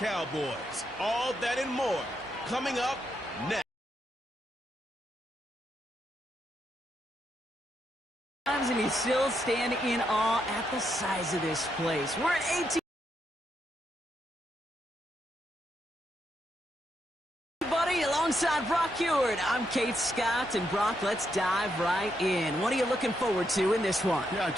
Cowboys. All that and more coming up next. And you still stand in awe at the size of this place. We're at 18. Buddy, alongside Brock Heward, I'm Kate Scott, and Brock, let's dive right in. What are you looking forward to in this one? Yeah,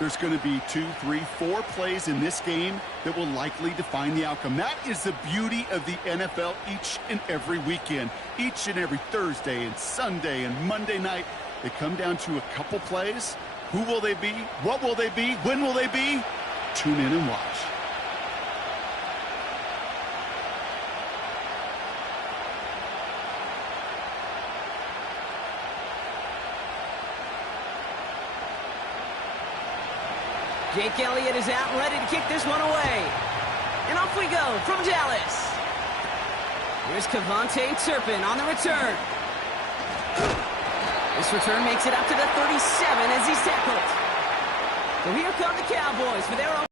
there's going to be 2, 3, 4 plays in this game that will likely define the outcome. That is the beauty of the NFL each and every weekend. Each and every Thursday and Sunday and Monday night, they come down to a couple plays. Who will they be? What will they be? When will they be? Tune in and watch. Jake Elliott is out and ready to kick this one away. And off we go from Dallas. Here's Kevontae Turpin on the return. This return makes it up to the 37 as he's tackled. So here come the Cowboys for their own.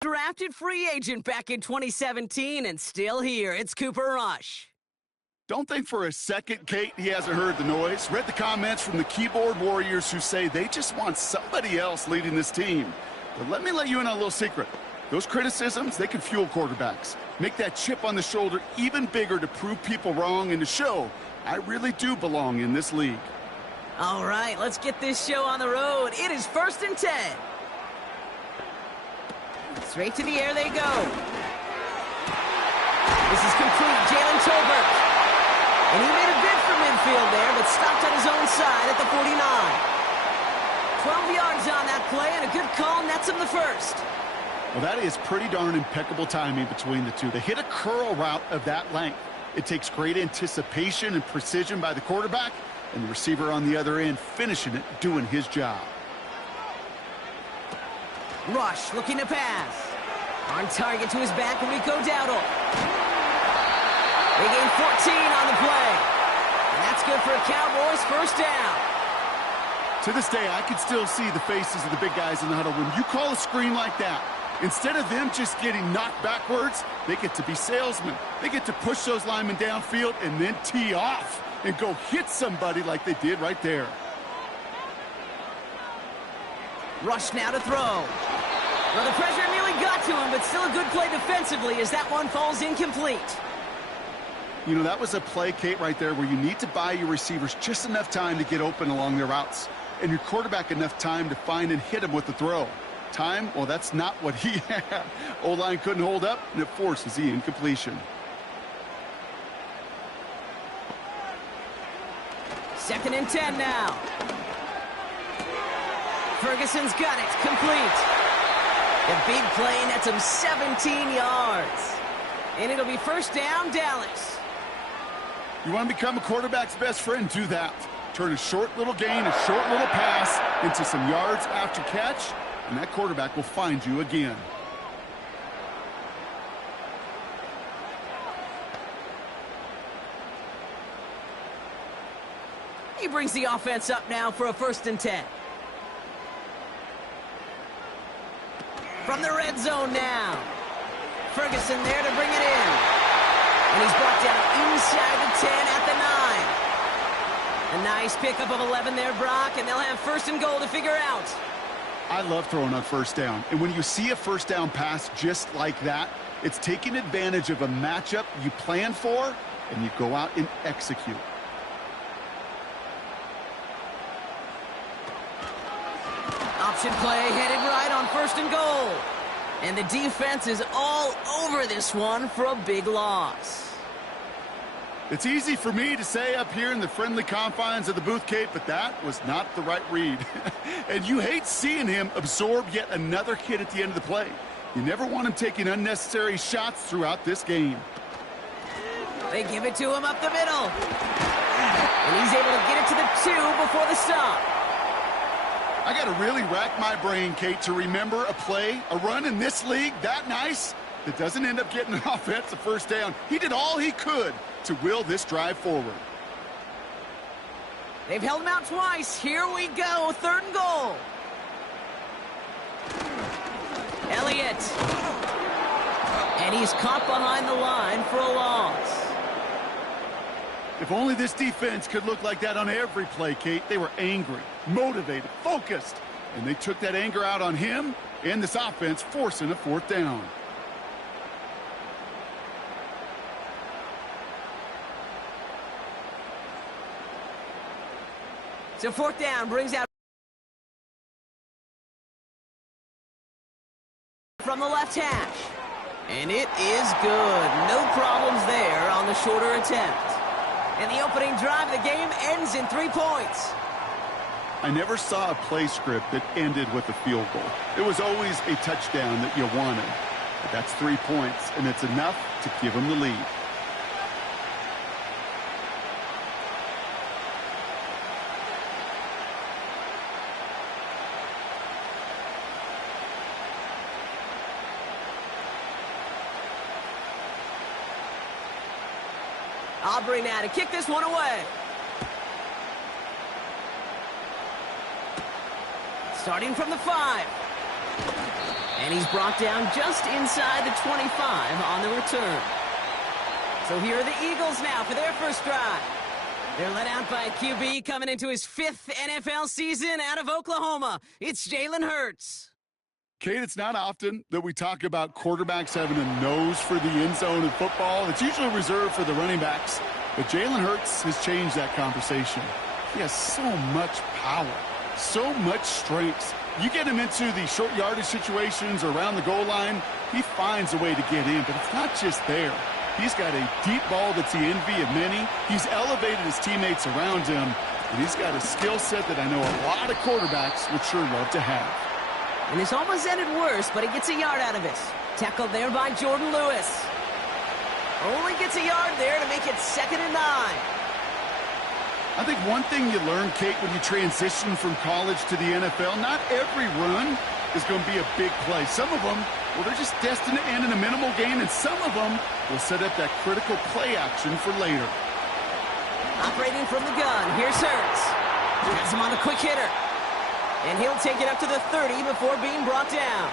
Drafted free agent back in 2017 and still here. It's Cooper Rush. Don't think for a second, Kate, he hasn't heard the noise. Read the comments from the keyboard warriors who say they just want somebody else leading this team. But let me let you in on a little secret. Those criticisms, they can fuel quarterbacks. Make that chip on the shoulder even bigger to prove people wrong and to show I really do belong in this league. All right, let's get this show on the road. It is 1st and 10. Straight to the air they go. This is complete. Jalen Tolbert. And he made a bid for midfield there, but stopped on his own side at the 49. 12 yards on that play, and a good call nets him the first. Well, that is pretty darn impeccable timing between the two. They hit a curl route of that length. It takes great anticipation and precision by the quarterback, and the receiver on the other end finishing it, doing his job. Rush looking to pass. On target to his back, Rico Dowdle. They gain 14 on the play. And that's good for a Cowboys first down. To this day, I can still see the faces of the big guys in the huddle. When you call a screen like that, instead of them just getting knocked backwards, they get to be salesmen. They get to push those linemen downfield and then tee off and go hit somebody like they did right there. Rush now to throw. Well, the pressure nearly got to him, but still a good play defensively as that one falls incomplete. You know, that was a play, Kate, right there where you need to buy your receivers just enough time to get open along their routes and your quarterback enough time to find and hit him with the throw. Time, well, that's not what he had. O-line couldn't hold up, and it forces the incompletion. 2nd and 10 now. Ferguson's got it, complete. The big play nets him 17 yards. And it'll be first down, Dallas. You want to become a quarterback's best friend? Do that. Turn a short little gain, a short little pass into some yards after catch, and that quarterback will find you again. He brings the offense up now for a 1st and 10. From the red zone now. Ferguson there to bring it in. And he's brought down inside the 10 at the 9. A nice pickup of 11 there, Brock, and they'll have 1st and goal to figure out. I love throwing on 1st down. And when you see a 1st down pass just like that, it's taking advantage of a matchup you plan for, and you go out and execute. Option play headed right on 1st and goal. And the defense is all over this one for a big loss. It's easy for me to say up here in the friendly confines of the booth, Kate, but that was not the right read. And you hate seeing him absorb yet another hit at the end of the play. You never want him taking unnecessary shots throughout this game. They give it to him up the middle. And he's able to get it to the 2 before the stop. I got to really rack my brain, Kate, to remember a play, a run in this league that nice that doesn't end up getting an offensive 1st down. He did all he could to will this drive forward. They've held him out twice. Here we go. 3rd and goal. Elliott. And he's caught behind the line for a loss. If only this defense could look like that on every play, Kate. They were angry, motivated, focused. And they took that anger out on him and this offense, forcing a 4th down. So 4th down brings out from the left hash. And it is good. No problems there on the shorter attempt. And the opening drive of the game ends in 3 points. I never saw a play script that ended with a field goal. It was always a touchdown that you wanted. But that's 3 points, and it's enough to give them the lead. Aubrey now to kick this one away. Starting from the 5. And he's brought down just inside the 25 on the return. So here are the Eagles now for their first drive. They're led out by a QB coming into his 5th NFL season out of Oklahoma. It's Jalen Hurts. Kate, it's not often that we talk about quarterbacks having a nose for the end zone in football. It's usually reserved for the running backs. But Jalen Hurts has changed that conversation. He has so much power, so much strength. You get him into the short yardage situations or around the goal line, he finds a way to get in. But it's not just there. He's got a deep ball that's the envy of many. He's elevated his teammates around him. And he's got a skill set that I know a lot of quarterbacks would sure love to have. And this almost ended worse, but he gets a yard out of it. Tackled there by Jordan Lewis. Only gets a yard there to make it 2nd and 9. I think one thing you learn, Kate, when you transition from college to the NFL, not every run is going to be a big play. Some of them, well, they're just destined to end in a minimal gain, and some of them will set up that critical play action for later. Operating from the gun, here's Hurts. Has him on the quick hitter. And he'll take it up to the 30 before being brought down.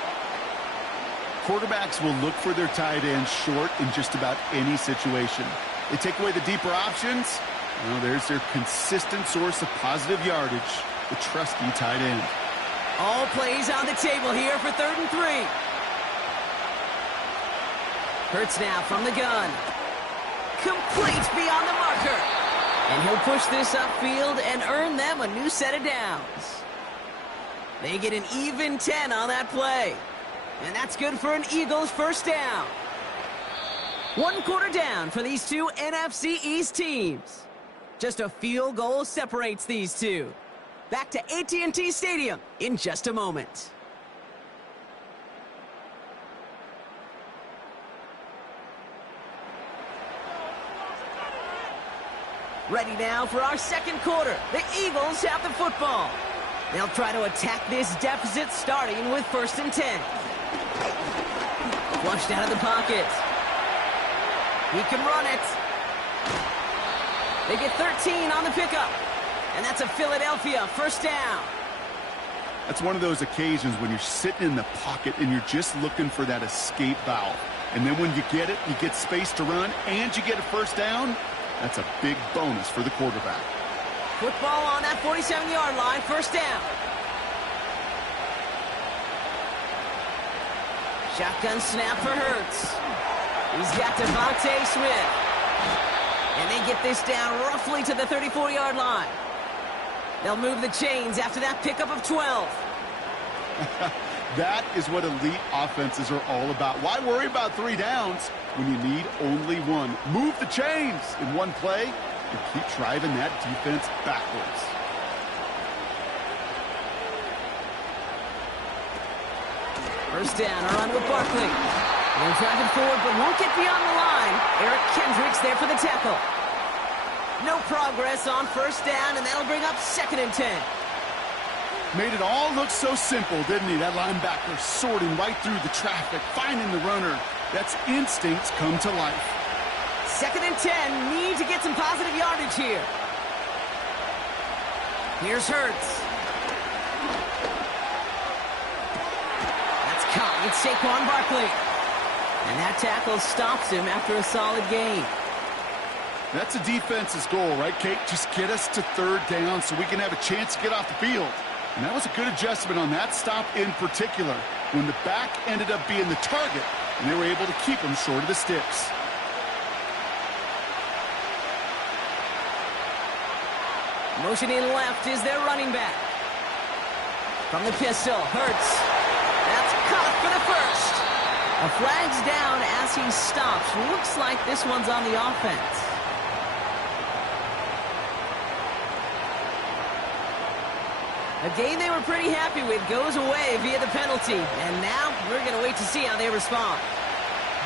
Quarterbacks will look for their tight end short in just about any situation. They take away the deeper options. Well, there's their consistent source of positive yardage, the trusty tight end. All plays on the table here for 3rd and 3. Hurts now from the gun. Complete beyond the marker. And he'll push this upfield and earn them a new set of downs. They get an even 10 on that play. And that's good for an Eagles first down. 1 quarter down for these two NFC East teams. Just a field goal separates these two. Back to AT&T Stadium in just a moment. Ready now for our 2nd quarter. The Eagles have the football. They'll try to attack this deficit starting with 1st and 10. Flushed out of the pocket. He can run it. They get 13 on the pickup. And that's a Philadelphia first down. That's one of those occasions when you're sitting in the pocket and you're just looking for that escape valve. And then when you get it, you get space to run, and you get a first down. That's a big bonus for the quarterback. Football on that 47-yard line, first down. Shotgun snap for Hurts. He's got Devontae Smith. And they get this down roughly to the 34-yard line. They'll move the chains after that pickup of 12. That is what elite offenses are all about. Why worry about 3 downs when you need only 1? Move the chains in one play and keep driving that defense backwards. First down, a run with Barkley. And driving forward, but won't get beyond the line. Eric Kendricks there for the tackle. No progress on first down, and that'll bring up 2nd and 10. Made it all look so simple, didn't he? That linebacker sorting right through the traffic, finding the runner. That's instincts come to life. 2nd and 10, need to get some positive yardage here. Here's Hurts. That's caught with Saquon Barkley. And that tackle stops him after a solid gain. That's a defense's goal, right, Kate? Just get us to third down so we can have a chance to get off the field. And that was a good adjustment on that stop in particular, when the back ended up being the target, and they were able to keep him short of the sticks. Motioning left is their running back. From the pistol, Hurts. That's caught for the first. A flag's down as he stops. Looks like this one's on the offense. A game they were pretty happy with goes away via the penalty. And now we're going to wait to see how they respond.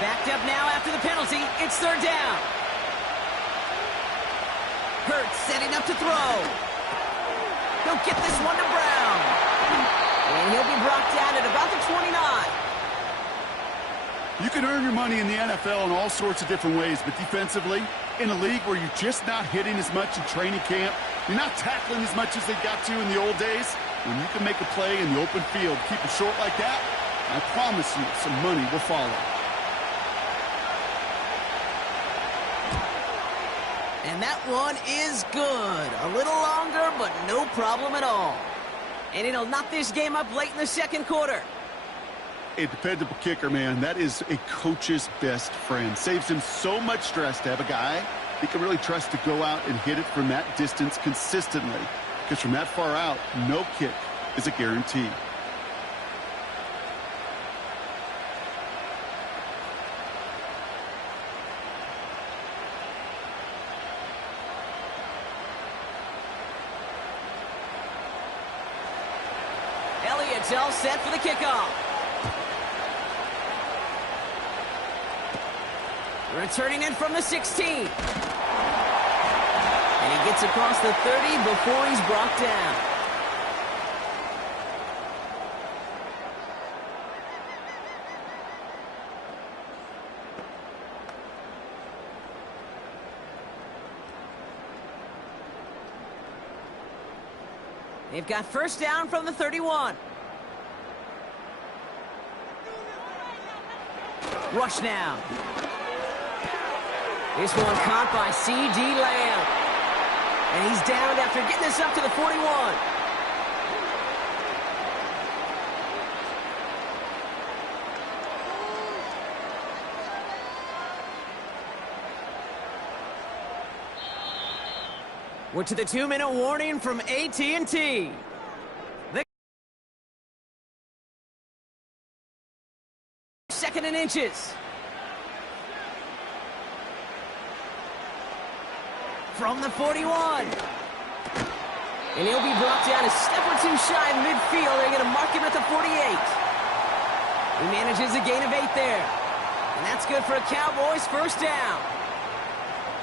Backed up now after the penalty. It's third down. Hurts setting up to throw. He'll get this one to Brown. And he'll be brought down at about the 29. You can earn your money in the NFL in all sorts of different ways, but defensively, in a league where you're just not hitting as much in training camp, you're not tackling as much as they got to in the old days, when you can make a play in the open field, keep it short like that, I promise you some money will follow. And that one is good. A little longer, but no problem at all. And it'll knock this game up late in the second quarter. A dependable kicker, man. That is a coach's best friend. Saves him so much stress to have a guy he can really trust to go out and hit it from that distance consistently. Because from that far out, no kick is a guarantee. Elliott's all set for the kickoff. Returning it from the 16. And he gets across the 30 before he's brought down. They've got first down from the 31. Rush now. This one caught by C.D. Lamb. And he's down after getting this up to the 41. We're to the 2-minute warning from AT&T. Second and inches. From the 41. And he'll be brought down a step or two shy of midfield. They're going to mark him at the 48. He manages a gain of 8 there. And that's good for a Cowboys first down.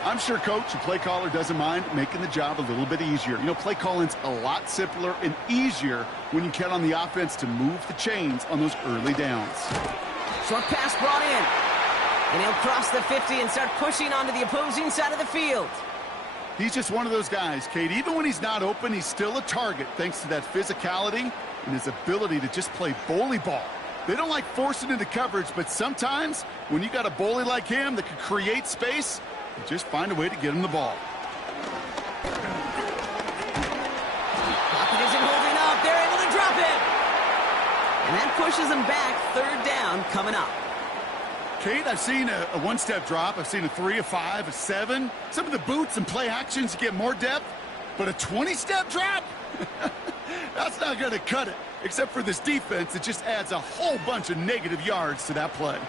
I'm sure coach and play caller doesn't mind making the job a little bit easier. You know, play calling's a lot simpler and easier when you count on the offense to move the chains on those early downs. Short pass brought in. And he'll cross the 50 and start pushing onto the opposing side of the field. He's just one of those guys, Kate. Even when he's not open, he's still a target thanks to that physicality and his ability to just play bully ball. They don't like forcing into coverage, but sometimes when you got a bully like him that can create space, you just find a way to get him the ball. Pocket isn't holding up. They're able to drop it. And that pushes him back. Third down coming up. Kate, I've seen a one-step drop. I've seen a 3, a 5, a 7. Some of the boots and play actions get more depth, but a 20-step drop? That's not going to cut it, except for this defense that just adds a whole bunch of negative yards to that play.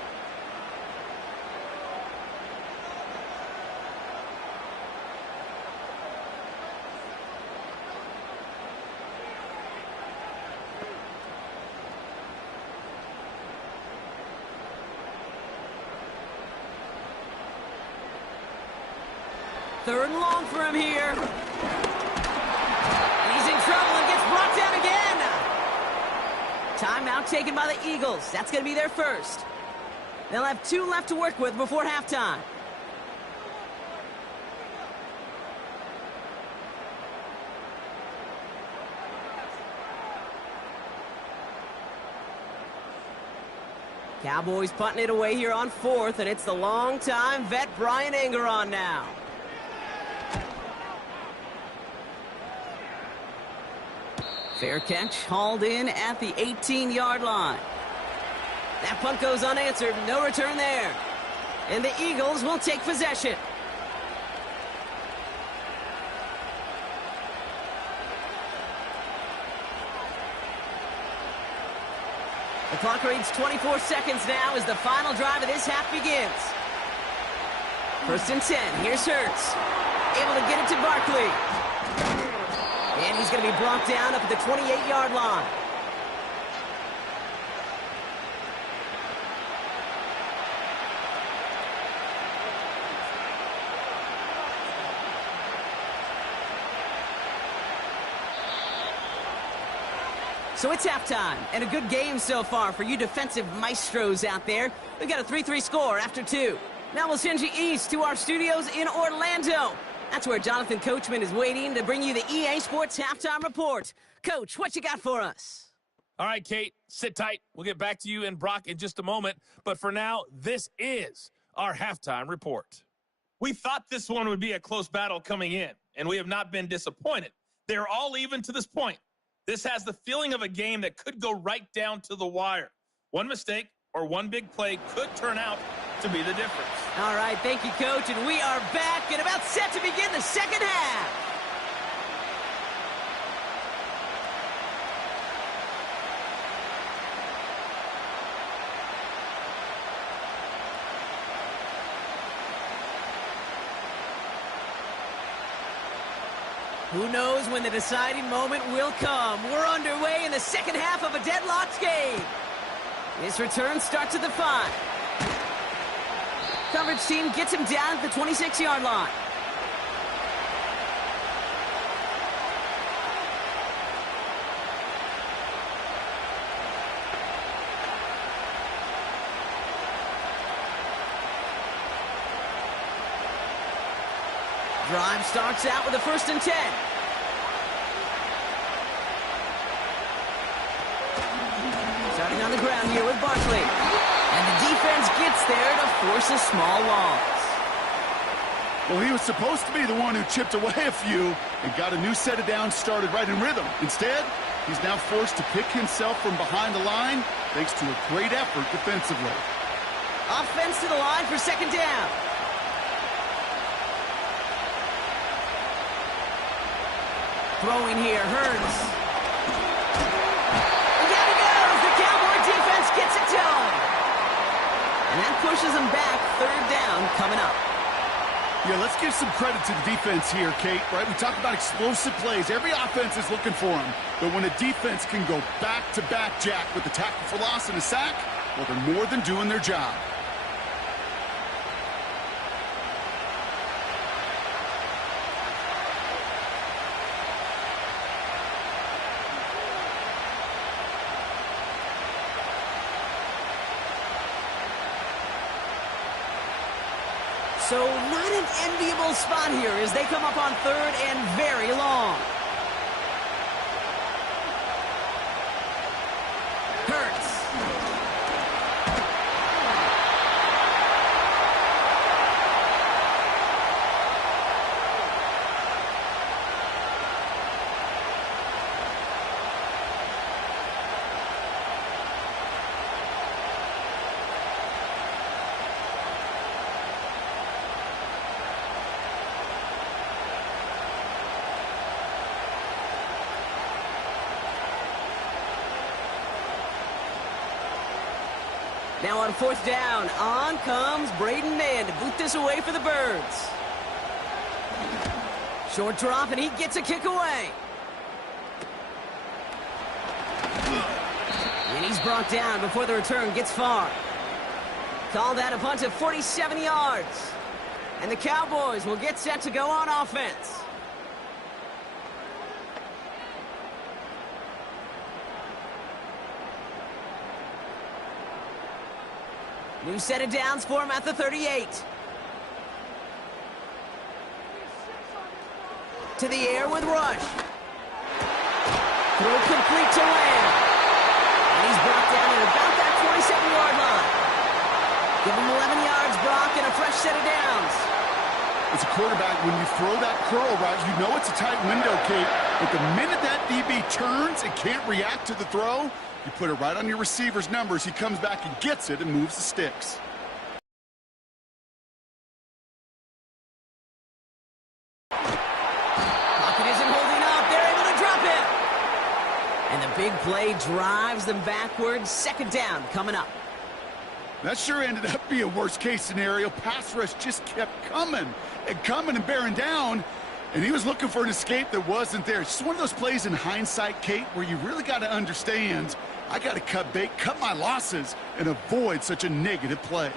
Third and long for him here. And he's in trouble and gets brought down again. Timeout taken by the Eagles. That's going to be their first. They'll have 2 left to work with before halftime. Cowboys punting it away here on 4th, and it's the long-time vet Brian Anger on now. Fair catch, hauled in at the 18-yard line. That punt goes unanswered, no return there. And the Eagles will take possession. The clock reads 24 seconds now as the final drive of this half begins. 1st and 10, here's Hurts. Able to get it to Barkley. And he's going to be brought down up at the 28-yard line. So it's halftime, and a good game so far for you defensive maestros out there. We've got a 3-3 score after 2. Now we'll send you east to our studios in Orlando. That's where Jonathan Coachman is waiting to bring you the EA Sports Halftime Report. Coach, what you got for us? All right, Kate, sit tight. We'll get back to you and Brock in just a moment. But for now, this is our halftime report. We thought this one would be a close battle coming in, and we have not been disappointed. They're all even to this point. This has the feeling of a game that could go right down to the wire. One mistake or one big play could turn out to be the difference. All right, thank you, Coach, and we are back and about set to begin the second half. Who knows when the deciding moment will come? We're underway in the second half of a deadlocked game. This return starts at the 5. Coverage team gets him down at the 26-yard line. Drive starts out with a 1st and 10. Starting on the ground here with Barkley. And the defense gets there to force a small loss. Well, he was supposed to be the one who chipped away a few and got a new set of downs started right in rhythm. Instead, he's now forced to pick himself from behind the line thanks to a great effort defensively. Offense to the line for 2nd down. Throwing here, Hurts. And down he goes. The Cowboy defense gets it to him. And that pushes them back. 3rd down coming up. Yeah, let's give some credit to the defense here, Kate, right? We talk about explosive plays. Every offense is looking for them. But when a defense can go back-to-back, Jack, with the tackle for loss and a sack, well, they're more than doing their job. So not an enviable spot here as they come up on 3rd and very long. Hurts. Now on 4th down, on comes Braden Mann to boot this away for the Birds. Short drop, and he gets a kick away. And he's brought down before the return gets far. Called out a punt of 47 yards. And the Cowboys will get set to go on offense. New set of downs for him at the 38. To the air with Rush. Throw complete to Lamb. And he's brought down at about that 27-yard line. Give him 11 yards, Brock, and a fresh set of downs. As a quarterback, when you throw that curl route, you know it's a tight window, Kate. But the minute that DB turns and can't react to the throw, you put it right on your receiver's numbers. He comes back and gets it and moves the sticks. Pocket isn't holding up. They're able to drop it. And the big play drives them backwards. Second down coming up. That sure ended up being a worst-case scenario. Pass rush just kept coming and bearing down, and he was looking for an escape that wasn't there. It's just one of those plays in hindsight, Kate, where you really got to understand, I got to cut bait, cut my losses, and avoid such a negative play.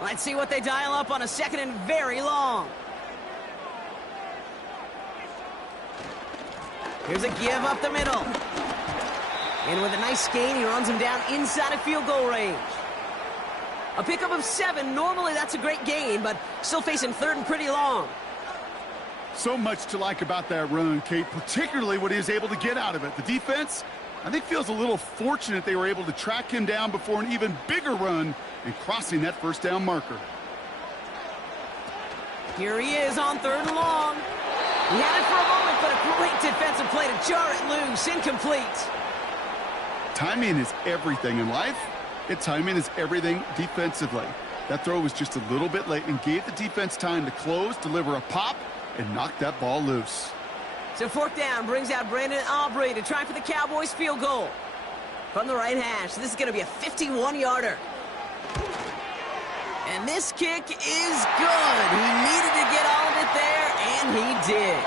Let's see what they dial up on a second and very long. Here's a give up the middle. And with a nice gain, he runs him down inside of field goal range. A pickup of 7. Normally that's a great gain, but still facing third and pretty long. So much to like about that run, Kate, particularly what he was able to get out of it. The defense, I think, feels a little fortunate they were able to track him down before an even bigger run and crossing that first down marker. Here he is on third and long. He had it for a moment, but a great defensive play to jar it loose. Incomplete. Timing is everything in life, and timing is everything defensively. That throw was just a little bit late and gave the defense time to close, deliver a pop, and knock that ball loose. So fourth down brings out Brandon Aubrey to try for the Cowboys field goal. From the right hash, this is going to be a 51-yarder. And this kick is good. He needed to get all of it there, and he did.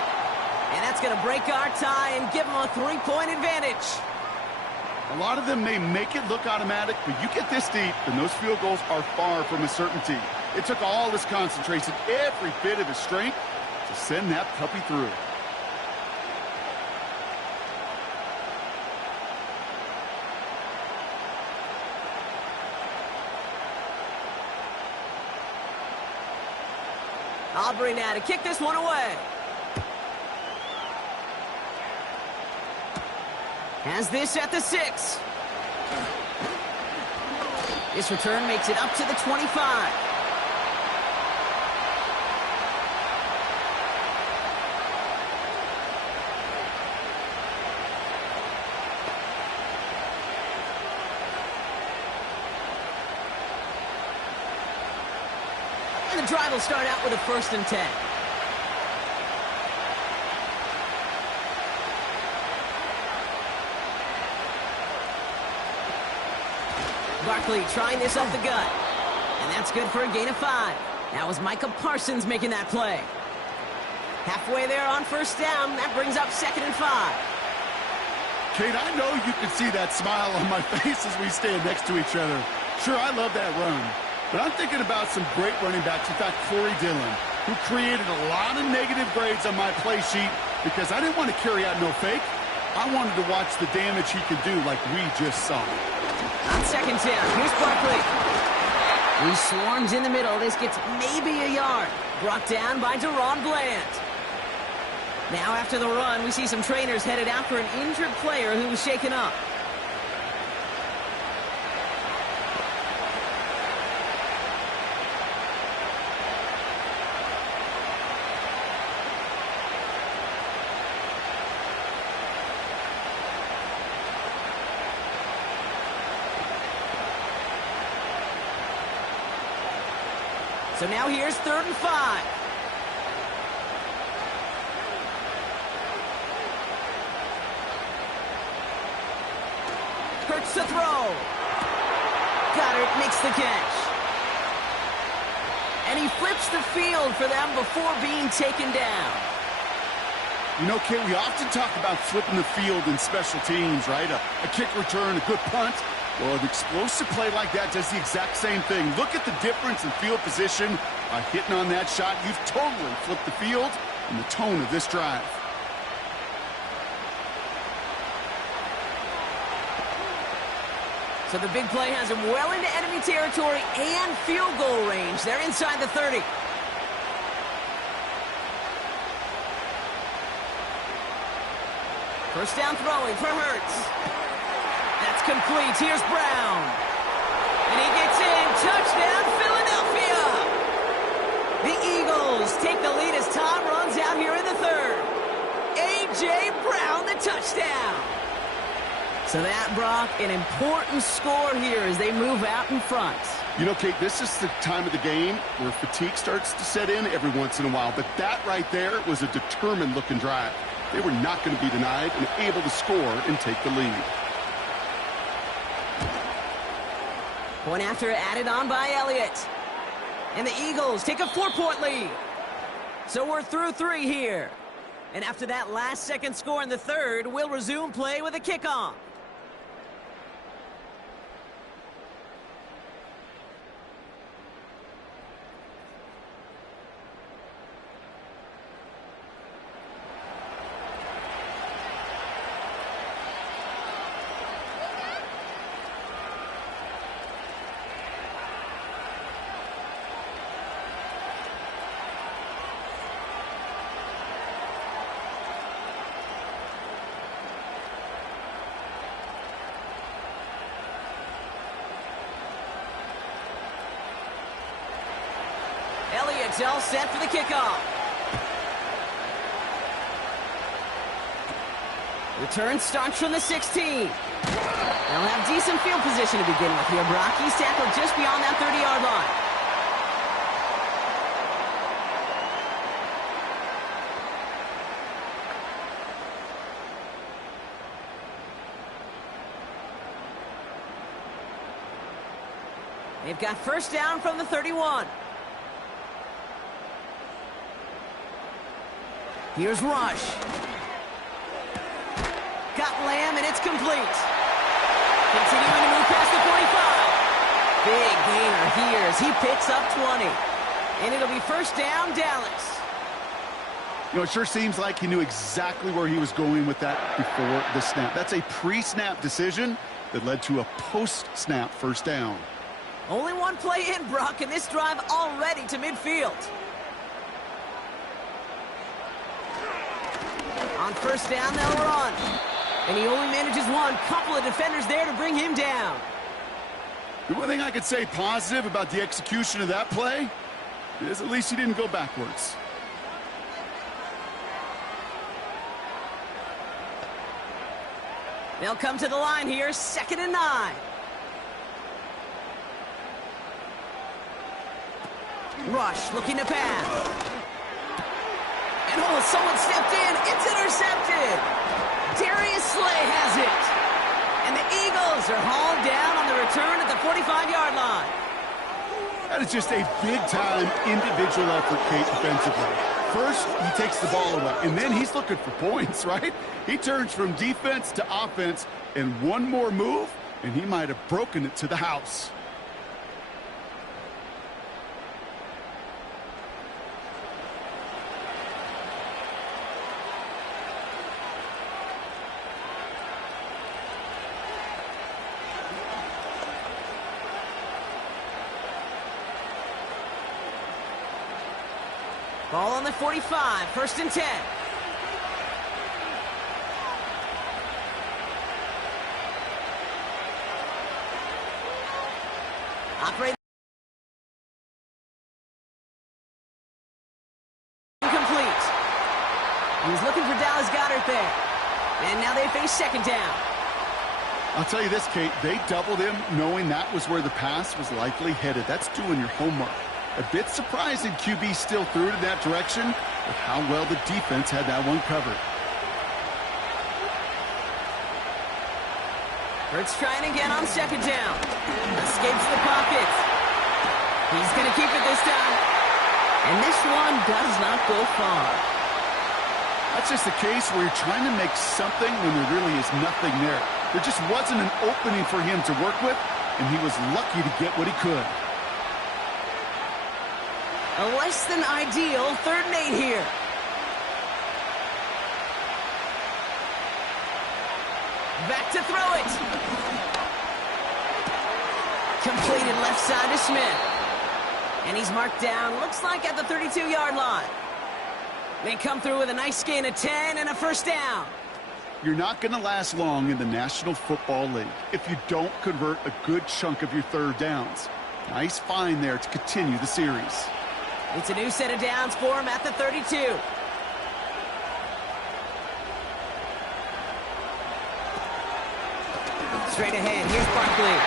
And that's going to break our tie and give him a 3-point advantage. A lot of them may make it look automatic, but you get this deep, and those field goals are far from a certainty. It took all his concentration, every bit of his strength, to send that puppy through. Aubrey now to kick this one away. Has this at the 6. This return makes it up to the 25. And the drive will start out with a 1st and 10. Barkley trying this up the gut. And that's good for a gain of 5. That was Micah Parsons making that play. Halfway there on 1st down. That brings up 2nd and 5. Kate, I know you can see that smile on my face as we stand next to each other. Sure, I love that run. But I'm thinking about some great running backs. In fact, Corey Dillon, who created a lot of negative grades on my play sheet because I didn't want to carry out no fake. I wanted to watch the damage he could do like we just saw. On 2nd down, here's Barkley. He swarms in the middle. This gets maybe a yard. Brought down by Deron Bland. Now after the run, we see some trainers headed out for an injured player who was shaken up. So now here's 3rd and 5. Hurts to throw. Goddard makes the catch. And he flips the field for them before being taken down. You know, Kate, we often talk about flipping the field in special teams, right? A kick return, a good punt. Well, an explosive play like that does the exact same thing. Look at the difference in field position by hitting on that shot. You've totally flipped the field and the tone of this drive. So the big play has him well into enemy territory and field goal range. They're inside the 30. First down throwing for Hurts. That's complete. Here's Brown. And he gets in. Touchdown, Philadelphia. The Eagles take the lead as Todd runs out here in the third. A.J. Brown, the touchdown. So that, Brock, an important score here as they move out in front. You know, Kate, this is the time of the game where fatigue starts to set in every once in a while. But that right there was a determined-looking drive. They were not going to be denied and able to score and take the lead. Point after added on by Elliott. And the Eagles take a 4-point lead. So we're through 3 here. And after that last-second score in the third, we'll resume play with a kickoff. Elliott's all set for the kickoff. Return starts from the 16. They'll have decent field position to begin with here, Brock. He's tackled just beyond that 30-yard line. They've got first down from the 31. Here's Rush. Got Lamb, and it's complete. Continuing to move past the 45. Big gainer here as he picks up 20. And it'll be first down, Dallas. You know, it sure seems like he knew exactly where he was going with that before the snap. That's a pre-snap decision that led to a post-snap first down. Only one play in, Brock, and this drive already to midfield. On first down, they'll run. And he only manages one. Couple of defenders there to bring him down. The one thing I could say positive about the execution of that play is at least he didn't go backwards. They'll come to the line here, 2nd and 9. Rush looking to pass. And oh, someone stepped in. It's intercepted. Darius Slay has it. And the Eagles are hauled down on the return at the 45-yard line. That is just a big-time individual effort, Kate, defensively. First, he takes the ball away, and then he's looking for points, right? He turns from defense to offense, and one more move, and he might have broken it to the house. Ball on the 45, 1st and 10. Operate. Incomplete. He was looking for Dallas Goedert there. And now they face 2nd down. I'll tell you this, Kate, they doubled him knowing that was where the pass was likely headed. That's doing your homework. A bit surprising QB still threw it in that direction with how well the defense had that one covered. Hurts trying again on 2nd down. Escapes the pocket. He's going to keep it this time. And this one does not go far. That's just a case where you're trying to make something when there really is nothing there. There just wasn't an opening for him to work with, and he was lucky to get what he could. A less than ideal 3rd and 8 here. Back to throw it. Completed left side to Smith. And he's marked down, looks like at the 32-yard line. They come through with a nice gain of 10 and a first down. You're not going to last long in the National Football League if you don't convert a good chunk of your third downs. Nice find there to continue the series. It's a new set of downs for him at the 32. Straight ahead, here's Barkley.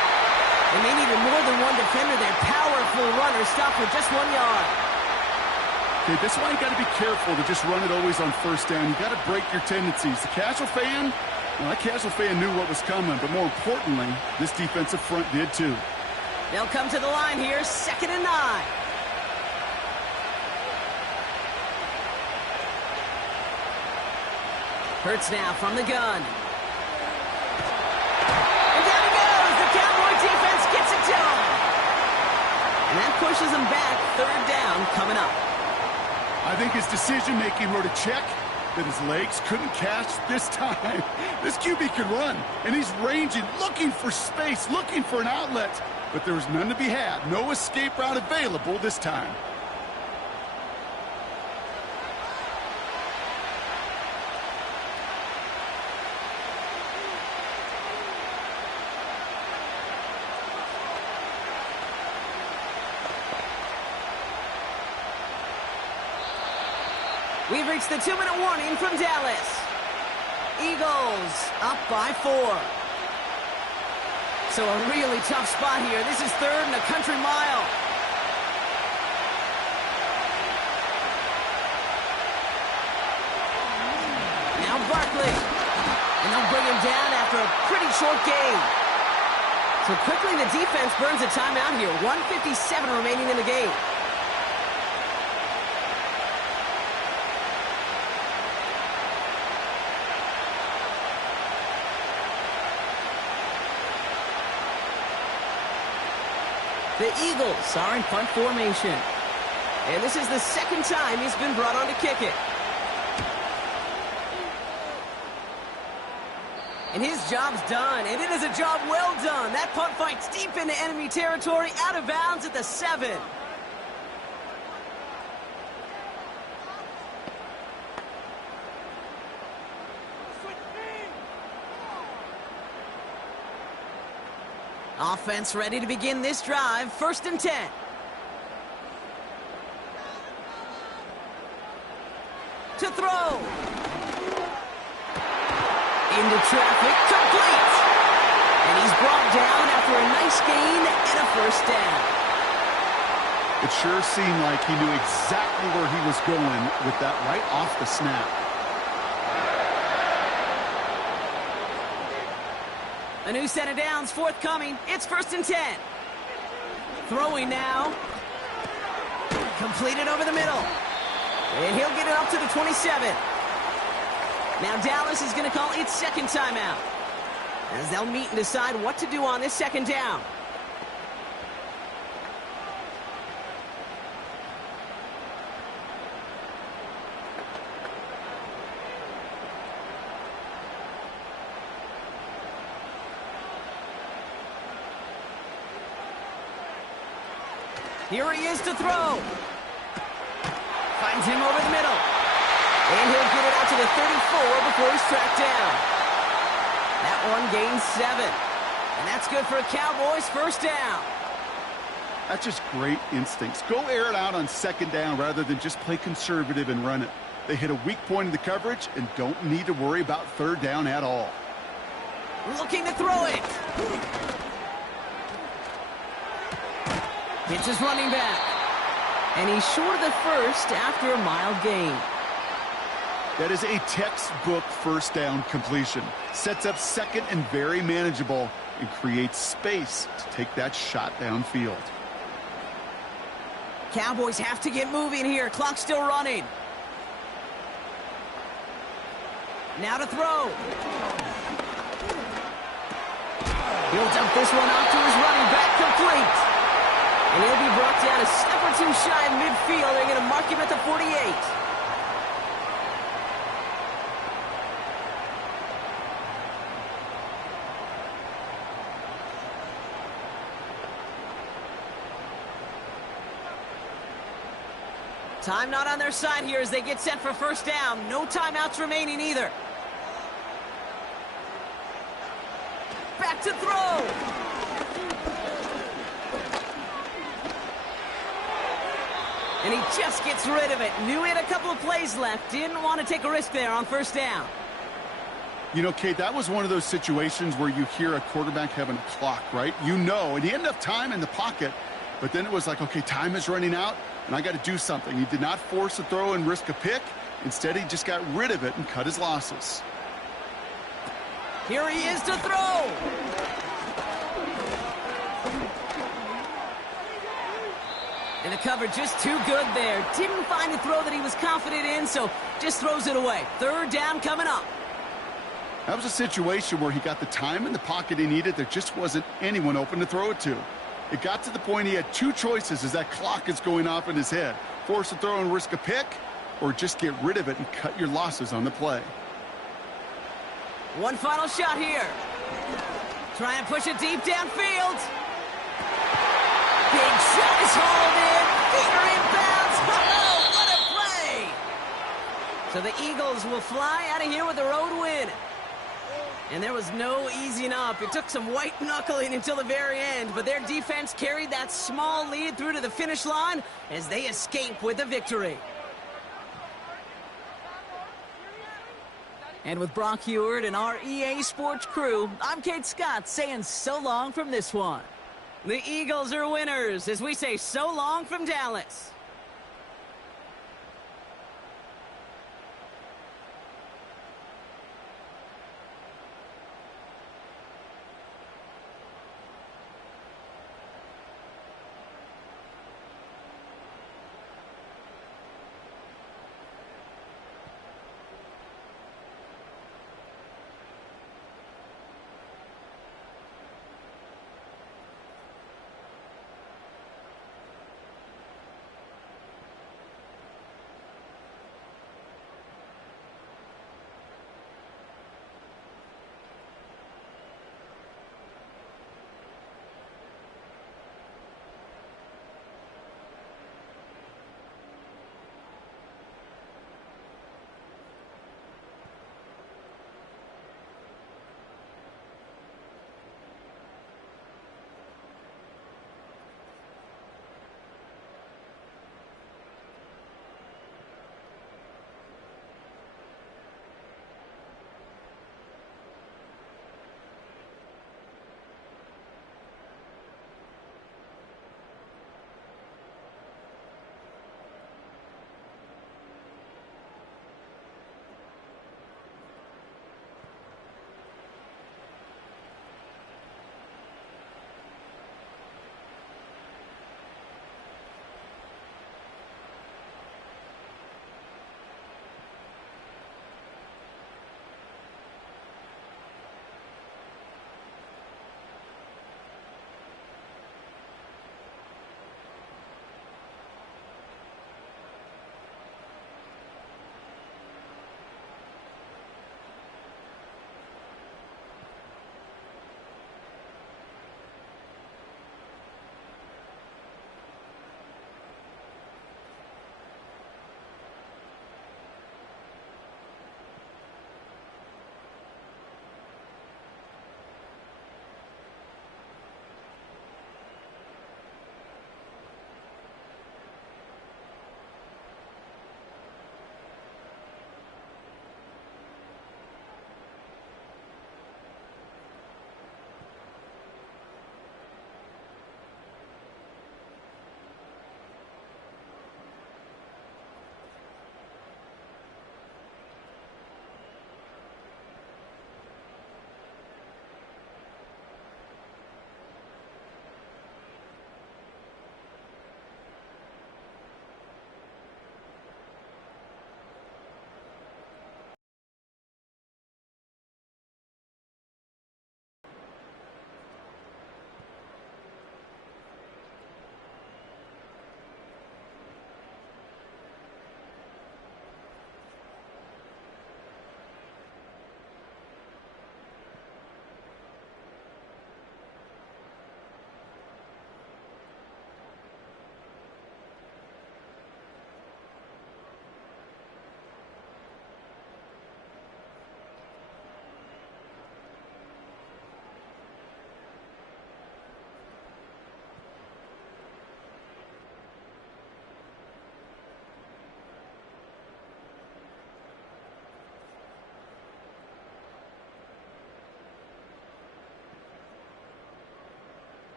They may need more than one defender. Their powerful runner stopped for just 1 yard. Okay, that's why you got to be careful to just run it always on first down. You got to break your tendencies. The casual fan, well, that casual fan knew what was coming, but more importantly, this defensive front did too. They'll come to the line here, 2nd and 9. Hurts now from the gun. And down he goes. The Cowboy defense gets it to him. And that pushes him back. 3rd down coming up. I think his decision-making wrote a check that his legs couldn't catch this time. This QB can run, and he's ranging, looking for space, looking for an outlet. But there was none to be had. No escape route available this time. We've reached the 2-minute warning from Dallas. Eagles up by 4. So a really tough spot here. This is 3rd and a country mile. Now Barkley. And they'll bring him down after a pretty short gain. So quickly the defense burns a timeout here. 1:57 remaining in the game. The Eagles are in punt formation. And this is the 2nd time he's been brought on to kick it. And his job's done, and it is a job well done. That punt fights deep into enemy territory, out of bounds at the 7. Offense ready to begin this drive. 1st and 10. To throw. Into traffic. Complete. And he's brought down after a nice gain and a 1st down. It sure seemed like he knew exactly where he was going with that right off the snap. A new set of downs forthcoming. It's 1st and 10. Throwing now. Completed over the middle. And he'll get it up to the 27. Now Dallas is going to call its 2nd timeout, as they'll meet and decide what to do on this 2nd down. Here he is to throw. Finds him over the middle. And he'll get it out to the 34 before he's tracked down. That one gains 7. And that's good for a Cowboys 1st down. That's just great instincts. Go air it out on 2nd down rather than just play conservative and run it. They hit a weak point in the coverage and don't need to worry about 3rd down at all. Looking to throw it. It's his running back. And he's short of the 1st after a mild gain. That is a textbook 1st down completion. Sets up 2nd and very manageable and creates space to take that shot downfield. Cowboys have to get moving here. Clock's still running. Now to throw. He'll dump this one off to his running back, complete. And he'll be brought down a step or 2 shy of midfield. They're going to mark him at the 48. Time not on their side here as they get set for 1st down. No timeouts remaining either. to throw. And he just gets rid of it. Knew he had a couple of plays left. Didn't want to take a risk there on first down. You know, Kate, that was one of those situations where you hear a quarterback having a clock, right? You know, and he had enough time in the pocket, but then it was like, okay, time is running out, and I got to do something. He did not force a throw and risk a pick. Instead, he just got rid of it and cut his losses. Here he is to throw. And the cover just too good there. Didn't find a throw that he was confident in, so just throws it away. Third down coming up. That was a situation where he got the time in the pocket he needed. There just wasn't anyone open to throw it to. It got to the point he had two choices as that clock is going off in his head. Force a throw and risk a pick, or just get rid of it and cut your losses on the play. One final shot here. Try and push it deep downfield. Big shot is hauled in. Finger inbounds. Oh, what a play. So the Eagles will fly out of here with a road win. And there was no easing up. It took some white knuckling until the very end, but their defense carried that small lead through to the finish line as they escape with a victory. And with Brock Heward and our EA Sports crew, I'm Kate Scott saying so long from this one. The Eagles are winners as we say so long from Dallas.